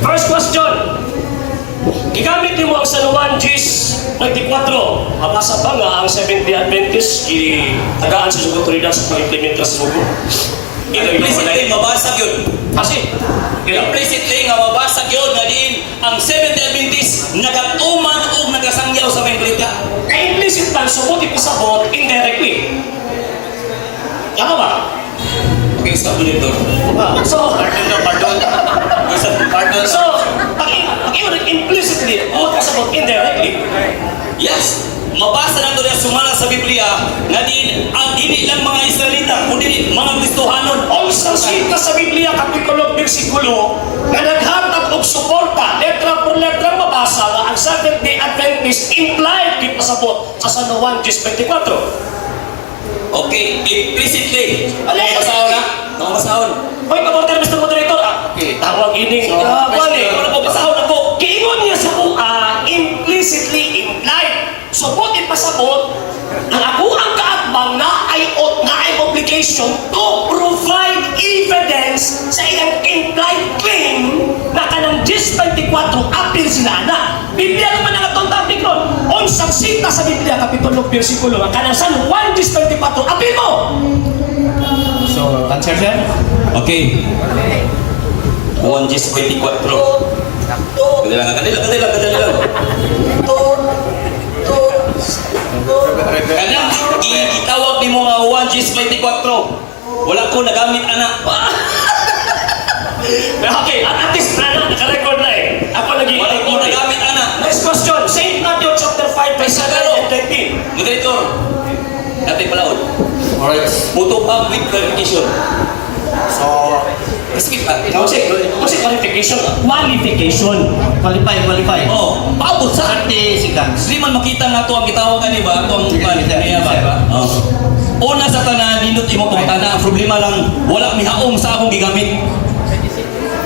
First question. Gigamit mo ang San Juan Gis 24. Mabasa ba nga ang Seventh-day Adventist tagaan sa otoridad sa pag-implementa sa sugo? Implicitly mabasag yun. Kasi, Implicitly nga mabasag yun nga din ang Seventh-day Adventist nagatuman o nagasangyaw sa mga balita. ka-implicit lang, subot ipasabot indirectly. Tama ba? Okay, stop dito. So, Pardon. So, implicitly, o kasabot indirectly. Yes, mabasa na ito na sumala sa Biblia nga din ang dili lang mga Israelita, kundi mga Kristohanon. Also, sita sa Biblia, kapitulo, versikulo, na naghatag og suporta, letra por letra mabasa nga ang Seventh-day Adventist implied di pasabot sa San Juan 10:24. Okay, implicitly. Ano ang basahon na? Ano ang basahon? Hoy, kaporter, Mr. Moderator, Okay. tawag ining, Ano po basahon na po? giingon niya sa implicitly implied. Subot ipasabot, ang ako ang kaatbang na ay obligation to provide evidence sa iyang implied claim na kanang 10:24 apil sila na. Biblia naman ang atong topic ron. Unsang sita sa Biblia, kapitulo, versikulo, ang kanang San Juan 10:24 apil mo. So, answer sir? Okay. Juan 10:24. Kadali lang. Kanya, itawag ni mo nga Juan 10:24. Wala ko nagamit anak. Okay, at least naka-record na eh. Ako naging Wala ko nagamit anak. Next question, St. Matthew chapter 5 verse 7 and 13. Moderator, dati palaod. Alright. Photo up with clarification. So, Skip pa. Kasi qualification. qualify. Oh, paabot sa 30 seconds. Di man makita na ito ang gitawagan ni ba? Ito ang niya ba? Oh. Una sa tanan, nindot imo pong tanan. Ang problema lang, wala mihaong sa akong gigamit.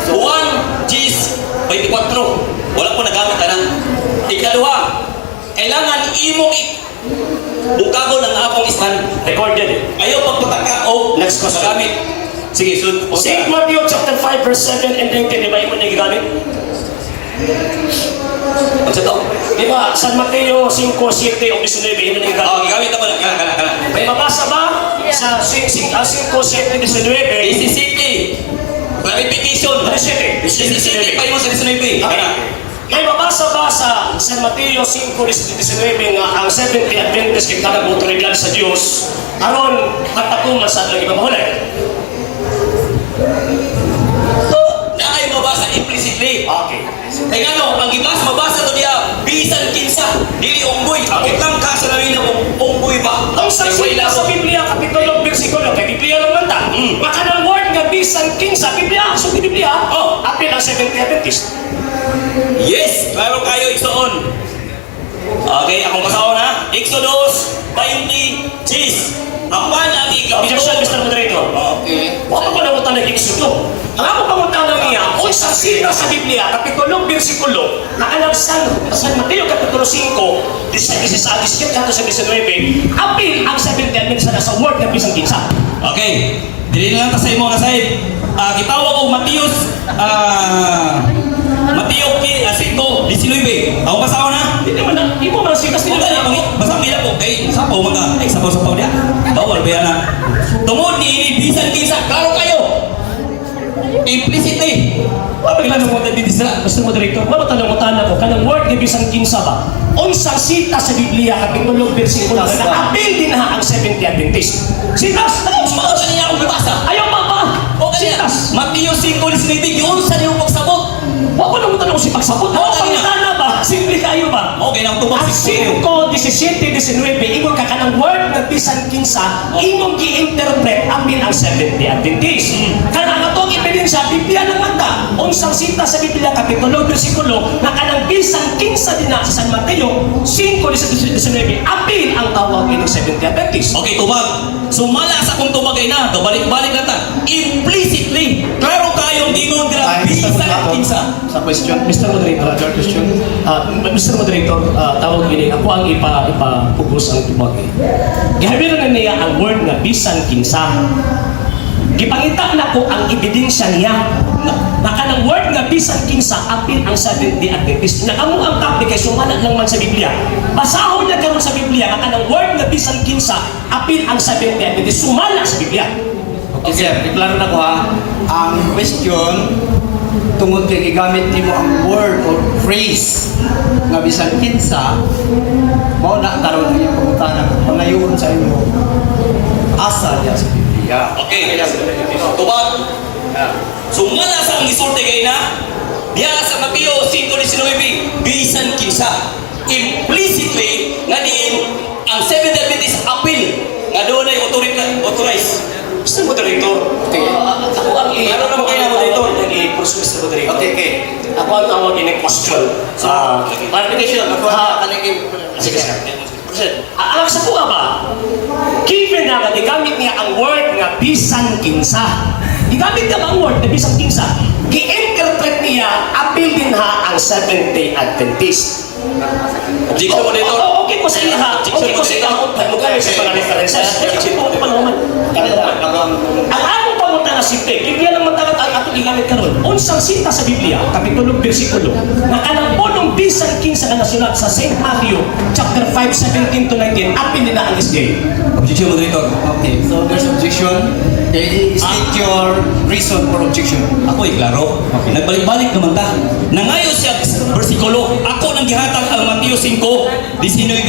1 Gs 24. Wala ko nagamit tanan. Ikaduha, kailangan imong bukagon ang akong istan. Recorded eh. Ayaw pagpataka o Next question. magamit. Sige, sunod. St. Matthew chapter 5 verse 7 and 13, di ba yung nagigamit? Ang sa to? Di ba, San Mateo 5, 7 o 19, yung nagigamit? Oh, gigamit ako na. Kana. May mabasa ba sa 5, 7, 19? Mississippi. Clarification. 17. Mississippi pa mo sa 19. Okay. May mabasa ba sa San Mateo 5:19 nga ang Seventh-day Adventist kay kada otoridad sa Dios aron matakuman sa lagi pamahulay? Naay mabasa implicitly. Okay. Kaya ano, ang ibas mabasa to diya, bisan kinsa, dili unggoy. Ang lang ka sa lamin na unggoy ba? Ang saksita sa Biblia, kapitulo, versikulo, kay Biblia naman ta. Maka ng word nga bisan kinsa, Biblia, so Biblia, apil ang Seventh-day Adventist. Yes, klaro kayo igsoon. Okay, akong basahon ha. Exodus 20:10. Apan ang Objection, ikapito. Mr. Moderator. Okay. Wala ko pangunta ng Exodo. Ang ako pangunta ng niya, kung sa sita sa Biblia, kapitulo, versikulo, na alam San Mateo, kapitulo 5, 17 kato sa 19, apil ang Seventh-day Adventist na sa word na bisang kinsa. Okay. Dili na lang ta sa imo nga side. Gitawag og Mateus Mateo 5:19. Ako basahon ha. Hindi mo na, hindi mo man sikas Wala nila. na pangit. Basta pila po. Kay sapaw mga. Ay sapaw dia. Bawal ba yan na? Tungod ni ini bisan kinsa. Klaro kayo. Implicitly. Kapag lang mo na bibisa, Mr. Moderator, matanong ko, kanang word ni bisang kinsa ba? Unsang sita sa Biblia, kapitulo, versikulo, na apil din ha ang Seventh-day Adventist. Sitas! Sumaon sa niya akong bibasa. Ayaw pa ba? O kanya. Sitas! Mateo 5:19. Yun sa niyong pagsabot. Wala ko naman si pagsabot. Oo, Ako kanina. pangitana ba? Simple kayo ba? Okay na ang tubag Ang si 5, 17, 19, imong ka kanang word na bisan kinsa, imong gi-interpret apil ang Seventh-day Adventist. Kanang atong ebidensya, Biblia naman ta. Unsang sita sa Biblia, kapitulo, versikulo, na kanang bisan kinsa din na sa San Mateo 5, 19, apil ang tawag ng Seventh-day Adventist. Okay, tubag. Sumala sa kung tubagay na, balik-balik na ta. Implicitly, klaro kayong gingon dira bisan kinsa. Sa question, Mr. Moderator, Third question. Mr. Moderator, tawag ini, ako ang ipapugos ang tubag. Gihabiran na niya ang word nga bisan kinsa. Gipangita na ko ang ebidensya niya na kanang word nga bisan kinsa apil ang Seventh-day Adventist. Na amo ang topic kay sumala lang man sa Biblia. Basahon na karon sa Biblia nga kanang word nga bisan kinsa apil ang Seventh-day Adventist sumala sa Biblia. Okay, sir. Iklaro na ko ha. Ang question, tungod kay gigamit nimo ang word or phrase nga bisan kinsa, mao na karon ang iyong pangutana pangayoon sa imo asa niya sa Biblia. Okay. Tubag. Sumala sa ang gisulti kay na diya sa Mateo 5:19 bisan kinsa. Implicitly nga diin ang Seventh-day Adventist appeal nga doon ay authorize. Mr. Moderator, Okay. ako ang Ano naman kayo, Moderator? Nag-i-pursue, Mr. Moderator. Okay, okay. Ako ang tawag in-question. Clarification, ako ha, Sige, sir. Alam sa po ba? Given na nga, digamit niya ang word nga bisan kinsa. Digamit niya ang word na bisan kinsa. Gi-interpret niya, appeal din ha ang Seventh-day Adventist. Objection mo dito. Okay ko sa iya. Okay ko sa iya. Magkano sa mga references? Objection mo pa naman. Ang akong pangunta na simple, Biblia lang matagat ang ato gigamit karon. Unsang sinta sa Biblia, kapitulo bersikulo, na kanang punong bisan kinsa nga nasulat sa St. Matthew chapter 5:17 to 19, apil nila ang SJ. Objection, Moderator. Okay, so there's objection. Okay, state your reason for objection. Ako klaro. Nagbalik-balik naman ta. Nangayo siya bersikulo. Ako nang gihatag ang Mateo 5:19.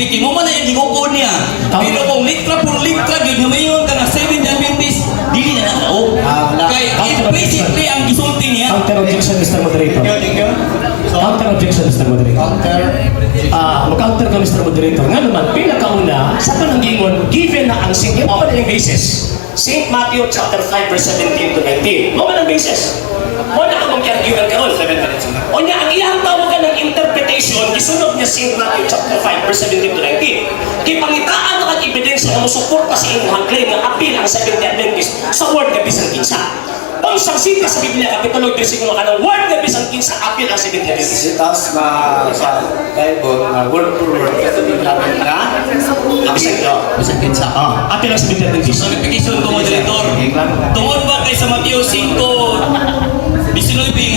Kimo man na yung gigukod niya. Pero kung litra por litra gyud nga mayon ka na Seventh-day Adventist, dili na nao. Wala. Kay implicitly ang gisulti niya. Counter objection, Mr. Moderator. Thank you. So, Counter objection, Mr. Moderator. counter. Mag-counter ka, Mr. Moderator. Nga naman, pinakauna, sa kanang gingon, given na ang sige mo man ang basis. St. Matthew chapter 5 verse 17 to 19. Mo man ang basis. Mo na akong kiargyugan karon. 7 minutes na. O niya, ang iyang tawagan ng interpretation, gisunod niya St. Matthew chapter 5 verse 17 to 19. Kipangitaan na kang ebidensya na musuporta sa inyong claim ng appeal ang Seventh-day Adventist sa word na bisan kinsa. Ang sangsita sa Biblia, kapitulo 3 ka ng word na bisan kinsa appeal ang Seventh-day Adventist. Sitas na sa Bible na word for word. Ito din namin na bisan kinsa. Appeal ang Seventh-day Adventist. Clarification ko, Moderator. Tungod ba kay sa Mateo 5:19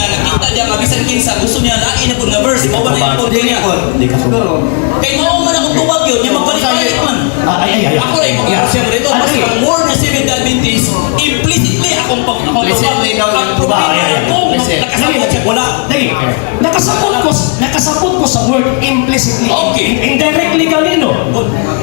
nga nakita niya kabisan kinsa gusto niya lain na pud nga verse mo ba na ito niya. Hindi ka siguro. Kay mao man akong tubag yun, niya magbalik-balik man. Ay. Ako rin, mag-asya mo dito, mas ang word na Seventh-day Adventist, implicitly akong Implicitly daw ang yung problema ay. kung nakasabot siya, wala. Dali. Nakasapot ko sa word implicitly. Okay. Indirectly galino.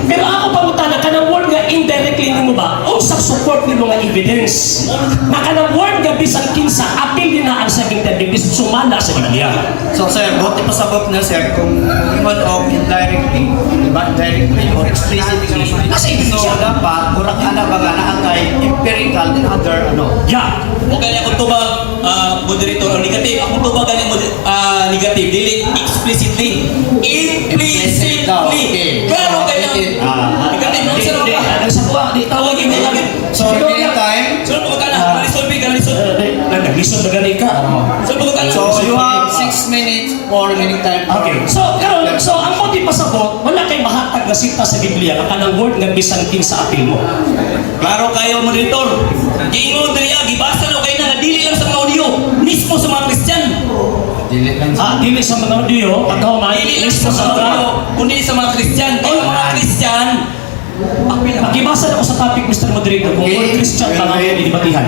Pero ako pangutana kanang word nga indirectly nimo ba? Unsa support nimo nga evidence? Na kanang word nga bisan kinsa apil din na ang Seventh-day Adventist sumala sa Biblia. So sir, buti pasabot na sir kung human o indirectly, diba? Indirectly or explicitly. Nasa So ebidensya. dapat, kurang ana ba nga naatay empirical and other Yeah. O kaya akong tubag, Moderator, ang negative, akong tubag galing negative, dili explicitly. Implicit daw, okay. Pero kaya, negative, no, isa lang ba? Sa kuha, di tawagin mo namin. So remaining time, Sunod po ka na, kalisod. Naglisod na gani ka. Sunod po ka na. so you have 6 minutes for remaining time. Okay. So, karon, ang konti pasabot, wala kay mahatag na sinta sa Biblia nga kanang word nga bisan kinsa apil mo. Klaro kayo, Moderator. Giingon diri gibasa lo kay na dili lang sa mga audio, mismo sa mga Kristyan. Dili lang Dili sa mga audio, pagkaumay, Dili lang sa mga audio, kundi sa mga Kristyan. Kaya ang mga Kristyan, Makibasa na ko sa topic, Mr. Moderator, kung word Christian ba ang gidibatihan.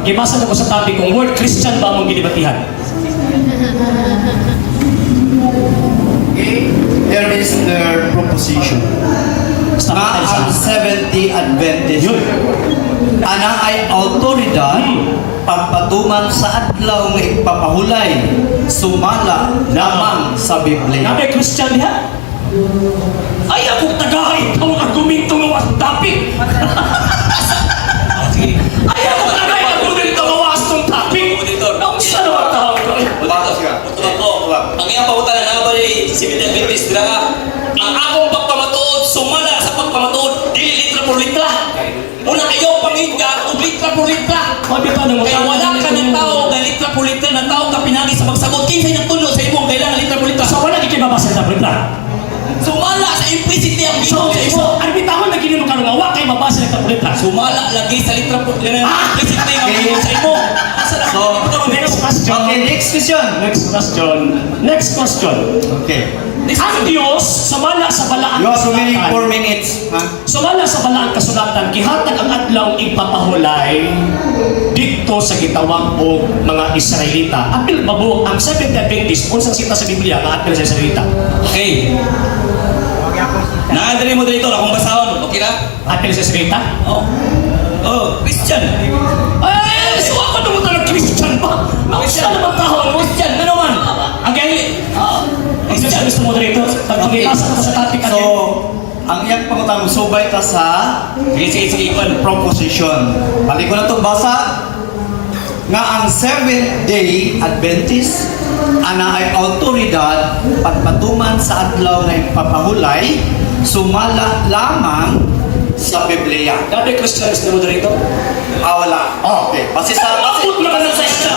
Makibasa na ko sa topic, kung word Christian ba ang gidibatihan. Okay, here is their proposition. Basta Nga tayo sa ang Seventh-day Adventist yun. ana ay autoridad pagpatuman sa adlaw nga ipapahulay sumala lamang sa Biblia. Nabi Christian diha? Ay, ako tagahay itong argumento nga was topic. sige. Ay, ako tagahay argumento nga was itong topic. Moderator. Nausa na matawag ko. Tubag ko. Ang iyang pahutan na nabali si Seventh-day Adventist dira. Ang akong pagpamatuod sumala sa pagpamatuod dili litra por litra. Una kayo pangingga og litra por litra. Kaya wala ka ng tao nga litra por litra na tao ka pinagi sa pagsagot. Kinsa yung tulo sa imong kailangan litra por litra. So, wala ikibabasa sa Biblia. Sumala sa implicitly ang So, ginoo sa imo. arbitahon na gini mo karon nga wa kay mabasa sa Biblia. Sumala lagi sa litra por litra. Implicitly ang ginoo sa imo. Asa na So, question. Okay, next question. Next question. Next question. Okay. Ang Diyos, sumala sa balaan You have remaining 4 kasulatan. minutes. Ha? Sumala sa balaan kasulatan, kihatag ang adlaw ipapahulay dito sa gitawag o mga Israelita. Apil babo ang Seventh Adventist, unsang sita sa Biblia nga apil sa Israelita. Okay. Naandali mo dito, akong basahon. Okay na? Apil sa Israelita? Oh. Oh, Christian. Ay, so ako naman talagang Christian pa. Christian naman tahon. Christian, ano man? Ang galing. Christian, gusto mo dito. Pagpagipasa ka sa topic So, ang iyang pangutang subay ta sa Sige, Ivan. proposition. Balik ko na itong basa nga ang Seventh Day Adventist ana ay autoridad pagpatuman sa adlaw nga ipapahulay sumala lamang sa Biblia. Dati Christian, gusto mo dito. Wala. Okay. Base sa Abot na ka na sa isa.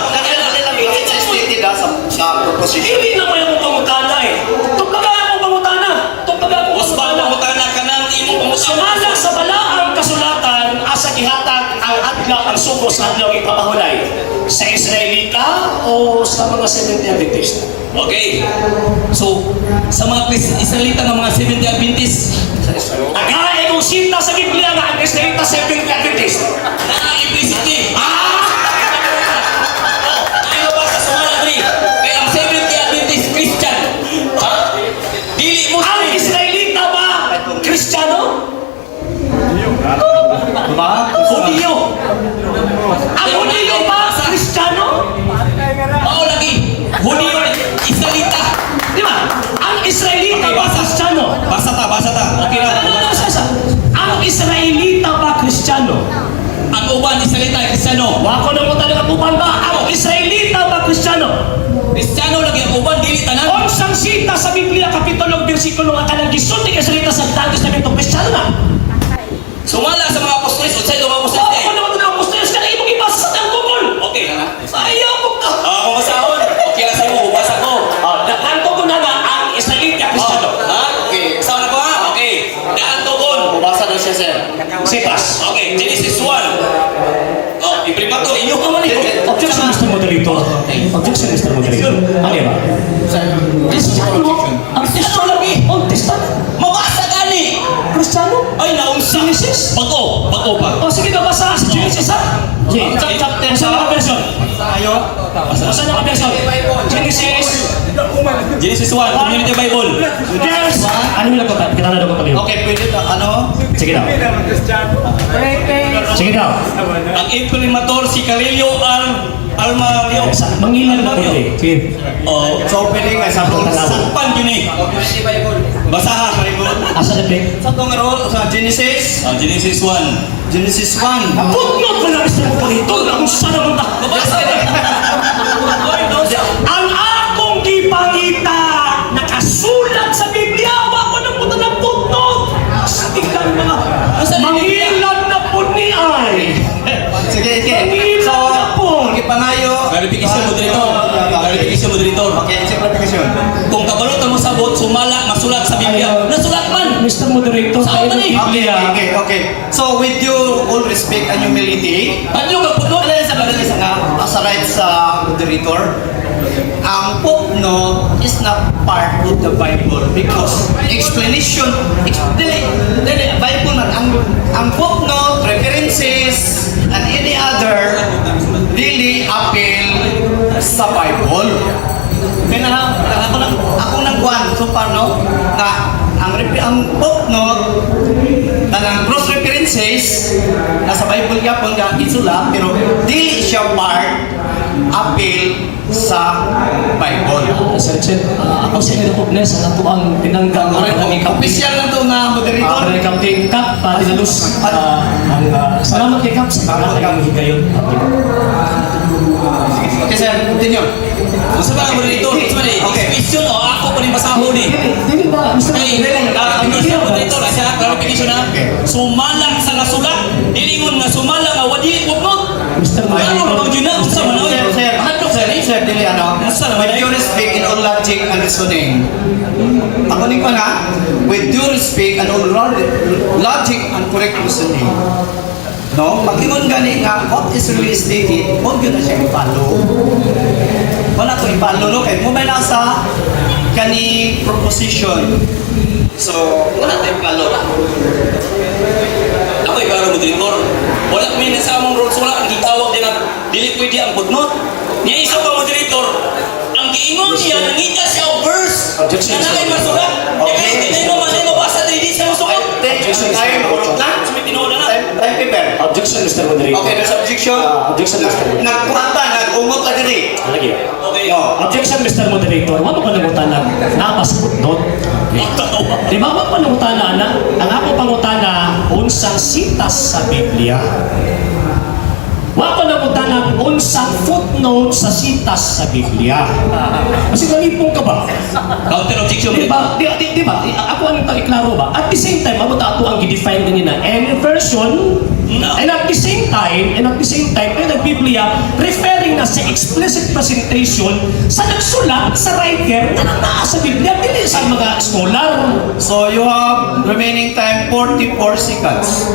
stated sa proposition. Hindi na may akong pangutana eh. Tupaga akong pangutana. Tupaga akong Mas pangutana. pangutana ka ng imong pamusyon. Sumala sa balaang kasulatan asa gihatag ang adlaw ang suko sa adlaw ipapahulay sa Israelita o sa mga Seventh Adventist. Okay. So, sa mga Israelita ng mga Seventh Adventist, Agaay kong sinta sa Biblia nga ang Israelita Seventh Adventist. na-implicitly. Ayaw ba sa sumala diri? Kaya ang Seventh Adventist Christian. Ha? Dili mo Ang Israelita ba Kristiyano? Diba? Hudiyo. Ang Hudiyo ba Kristiyano? Mao lagi. Hudiyo, Israelita. Di ba? Ang Israelita ba Kristiyano? Basa ta. Okay na. Ang Israelita ba Kristiyano? Ang uban Israelita ay Kristiyano. Wako na mo talaga pupan ba? Ang Israelita ba Kristiyano? Kristiyano lagi ang uban, dili tanan. Onsang sita sa Biblia, kapitulo, versikulo nga kanang gisulti Israelita sa Tagos na bito Kristiyano na. Sumala sa mga apostoles, unsay mga apostoles Wako kay? na mo talaga apostolos ka na imong ibasa sa tang Google. Okay na. Ayaw mo ka. Ako masahon. Okay na sa imo, basa ko. Nakanto ko na nga ang Israelita Kristiyano. Ha? Okay. Sama ko ha? Okay. Daan tukon. Bubasa daw siya, sir. Sitas. Okay, Genesis 1. Oh, iprimato inyo ka man ito. Objection, Mr. Moderator. Objection, Mr. Moderator. Ano ba? Kristiyano? Ang Kristiyano lagi. Ang Kristiyano? Mabasa gani. Kristiyano? Ay, naunsa. Genesis? Bago pa. O sige na, basa sa Genesis ha? Chapter. Basa na version. Tayo. Basa na version. Genesis. Genesis 1, Community Bible. Verse. Ano nila ko? Kita na ko tayo. Okay, pwede to. Ano? Sige daw. Sige daw. Ang imprimator si Carillo Almario. Mangilan na po eh. Sige. Oh, So, pwede ka sa sakpan yun eh. Basaha. Asa na pe? Sa itong role sa Genesis, Genesis 1. Genesis 1. Putnot mo na Mr. Moderator. Ang sana mo na. Mabasa ka. Ang akong gipangita nakasulat sa Biblia. Wako na po ng putnot. Sa ilang mga mangilan na po ni ay. Sige, sige. So, ipangayo. Clarification moderator. Okay, simplification. Kung kabalutan mo sa bot, sumala, masulat sa Biblia. Nasulat man. Mr. Moderator, Saan man eh? Okay. So, with your all respect and humility, Ano ka puno? as a right sa moderator, ang footnote is not part of the Bible because explanation, Bible man, ang footnote, references, and any other really appeal sa Bible. Kaya ako nang kuhan, so paano, na ang footnote, ang cross references, nasa Bible yapon nga isulat, pero dili siya part appeal sa Bible. Sir Chen, ako sa Recognize sa ato ang tinanggang Official na ito na moderator. Ang Captain Cap, tinalus. Salamat kay Cap sa kakalang higayon. Okay sir, continue. Gusto ba ang moderator? Gusto ba ni? Okay. Question o ako pa rin basahon eh. Dili ba, Mr. Ay, moderator, siya, clarification na. Sumalang sa nasulat, dilingon nga sumalang nga wadi putnot. Mr. Ano naman yun na? Unsa man oy? Sir, dili ano. Musta naman, With due respect in all logic and reasoning. Ako ni ko na, with due respect and all logic and correct reasoning. No, pag ingon gani nga what is really stated, huwag yun na siya i-follow. wala ko ipalo kay mo may nasa kani proposition. So, wala tayong ipalo. Ako ibaro moderator. Wala kami nasa among rules, wala ang gitawag din ang dili pwede ang footnote. Niya isa ka moderator. Ang giingon niya nangita siya og verse. Objection. Na naay masulat. Okay. Kaya mo man mabasa dili sa masulat. Objection tayo, mahulog na. Sumi tinuod na. Time paper. Objection, Mr. Moderator. Okay, there's objection. Objection, Mr. Moderator. Nagkuhanta, nag-umot na diri. Lagi. Okay. No. Objection, Mr. Moderator. Wala ko nangutan na napas footnote. Di ba wala panangutan na ang ako pangutana unsang sitas sa Biblia. Wala ko nangutan na unsang footnote sa sitas sa Biblia. Kasi nalipong ka ba? Counter objection. Di ba? Di ba? Ako ang iklaro ba? At the same time, ako ato ang gidefine kanina. Any version, No. and at the same time, ay nagbiblia, referring na sa explicit presentation sa nagsulat, sa writer, na naa sa Biblia, dili sa mga scholar. So you have remaining time 44 seconds.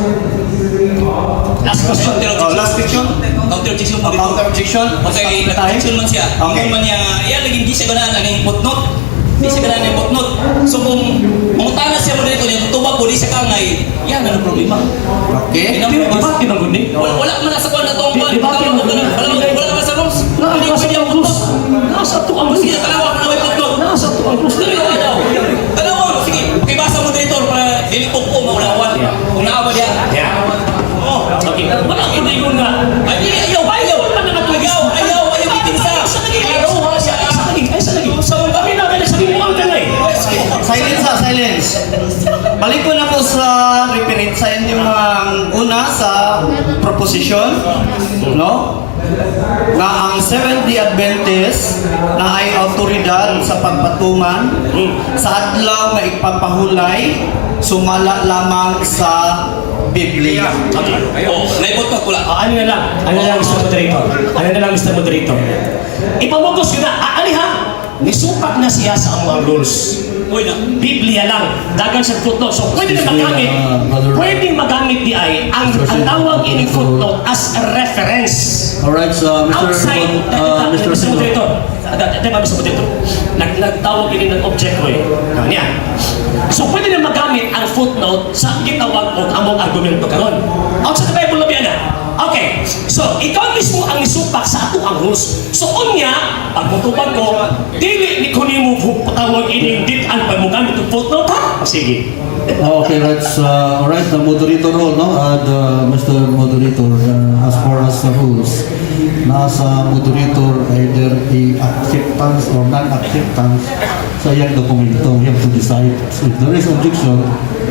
Last question. Last question. Counter objection. Counter objection. Okay, nag-objection man siya. Okay. Kung man niya, yan laging di siya ganaan ang footnote. Di siya ganaan ang footnote. So kung mangutana siya mo dito niya, tuba po, di siya kangay, yan ang problema. Okay. Di ba kinanggun ni? Wala man nasa kwan na itong kwan. Di ba Wala naman sa rules. Hindi Nasa pwede to ang ang krus. footnote. Nasa to ang Sige, krus. tanawa ko na may footnote. Nasa to ang krus. Dali ko daw. Tanawa mo, sige. Okay, basa mo dito para dili po po maulawan. Kung naaba diya. Yeah. Oh. Okay. Wala ko na yun nga. Ay, ayaw. Ayaw, itinsa. Sa lagi. Kami na kaya sabi mo ang galay. Silence. Balik ko na po sa reference sa inyong mga una sa proposition, no? Na ang Seventh-day Adventist na ay autoridad sa pagpatungan sa adlaw nga ipapahulay sumala lamang sa Biblia. Oh, naibot pa pula. Ano na lang, Mr. Moderator. Ipamugos ko na, ha? Nisupak na siya sa mga rules. Uy na. Biblia lang, dagan sa footnote. So, pwede magamit di ay ang tawag ini footnote as a reference. Alright, so Outside, Mr. Mr. Moderator. Diba, Mr. Moderator? Nagtawag ini ng object ko eh. Yan. So, pwede na magamit ang footnote sa gitawag o among argumento karon. Outside the Bible, labi na. Okay, so ikaw mismo ang isupak sa ato ang rules. So unya, pagmutuban ko, dili ni kunin mo patawag inindit ang pagmugamit ng footnote ha? Sige. Okay, let's alright, the moderator role, no? Mr. Moderator, as far as the rules, nasa moderator either a acceptance or non-acceptance sa iyang dokumento. You have to decide. So if there is objection,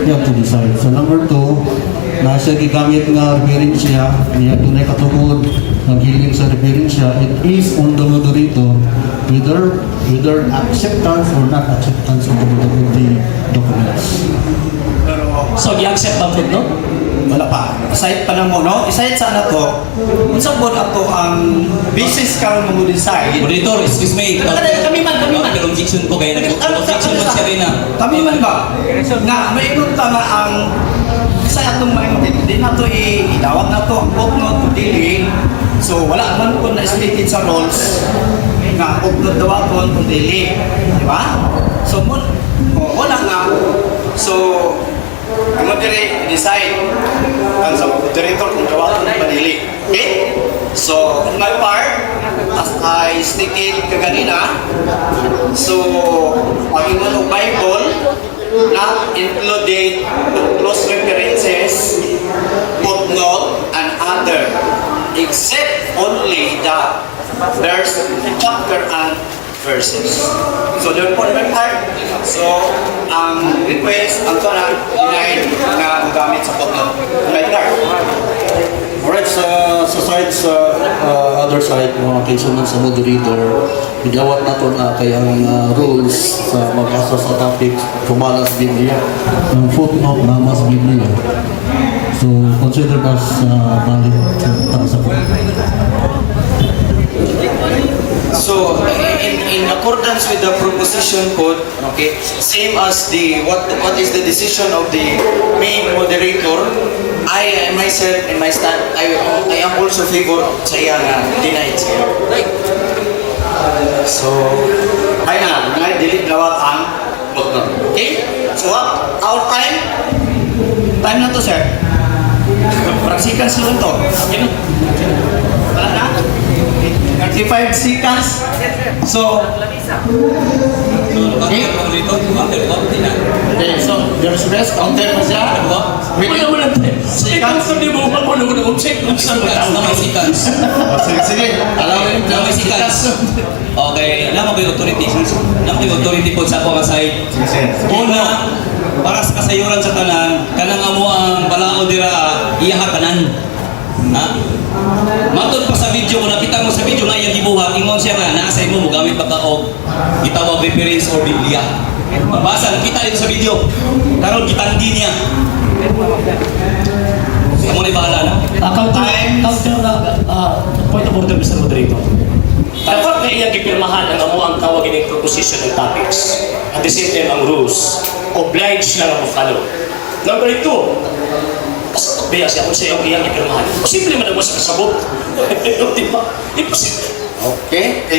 you have to decide. So number 2, nasa gigamit nga referensya, niya tunay katungod, naghiling sa referensya, it is on the moderator whether acceptance or non-acceptance of the documents. So i-accept ang footnote? Wala pa. Aside pa na mo, no? Aside sa na to, unsa po ato ang basis karon mo decide. Moderator, excuse me. Kami man. Nag-objection ko kaya nag-objection man siya rin na. Kami man ba? Nga, may inunta nga ang sa atong mga hindi na to idawat na to ang footnote dili. So wala man po na stated sa rules nga footnote dawaton kung dili. Di ba? So wala nga. So ang decide ang sa moderator kung dawaton pa dili. Okay? So in my part, as I stated kaganina, so ang ingon og Bible not including close references, footnote, and other, except only the verse, chapter, and verses. So, therefore, my part, so, ang request, ang tanan, denied na magamit sa footnote. My part. Alright, sa side sa other side, mga kaisunod sa moderator, bigawat na ito na kay ang rules sa magbasa sa topic kumala sa Biblia. Ang footnote na mas Biblia. So, consider as valid para sa So, in accordance with the proposition code, okay, same as the what is the decision of the main moderator, I myself in my stand, I am also favor sa iya nga denied. So, So, final, nga dili lawat ang motor. Okay? So, what? Our time? Time na to, sir. Praksikan sa to. Okay na? Wala na? 35 seconds. So, Okay, so, there's rest. Counter mo siya. Wala mo lang tayo. Ikaw sa di mo mag-uno-uno. Check kung saan ba na may seconds. Sige, sige. Alam mo yung Na may seconds. Okay, naman ko yung authority. Naman ko yung authority po sa ako side. Una, para sa kasayuran sa tanan, kanang amo ang balaod dira iyaha tanan. Ha? Matod pa sa video, kung nakita mo sa video na iyang gibuhat, ingon siya nga, naasay mo, gamit pagkaog, gitawag reference or Biblia. Mabasa, nakita dito sa video. Karon gitandi niya. Amo ni bahala na. Counter na, point of order, Mr. Moderator. Dapat na iyang gipirmahan ang amo ang tawagin ng proposition ng topics. At the same time, ang rules. Obliged lang ako follow. Number 2, biya siya kung sa iyong iyang gipirmahan. Simple man ang mas kasabot. Di ba? Imposible. Okay.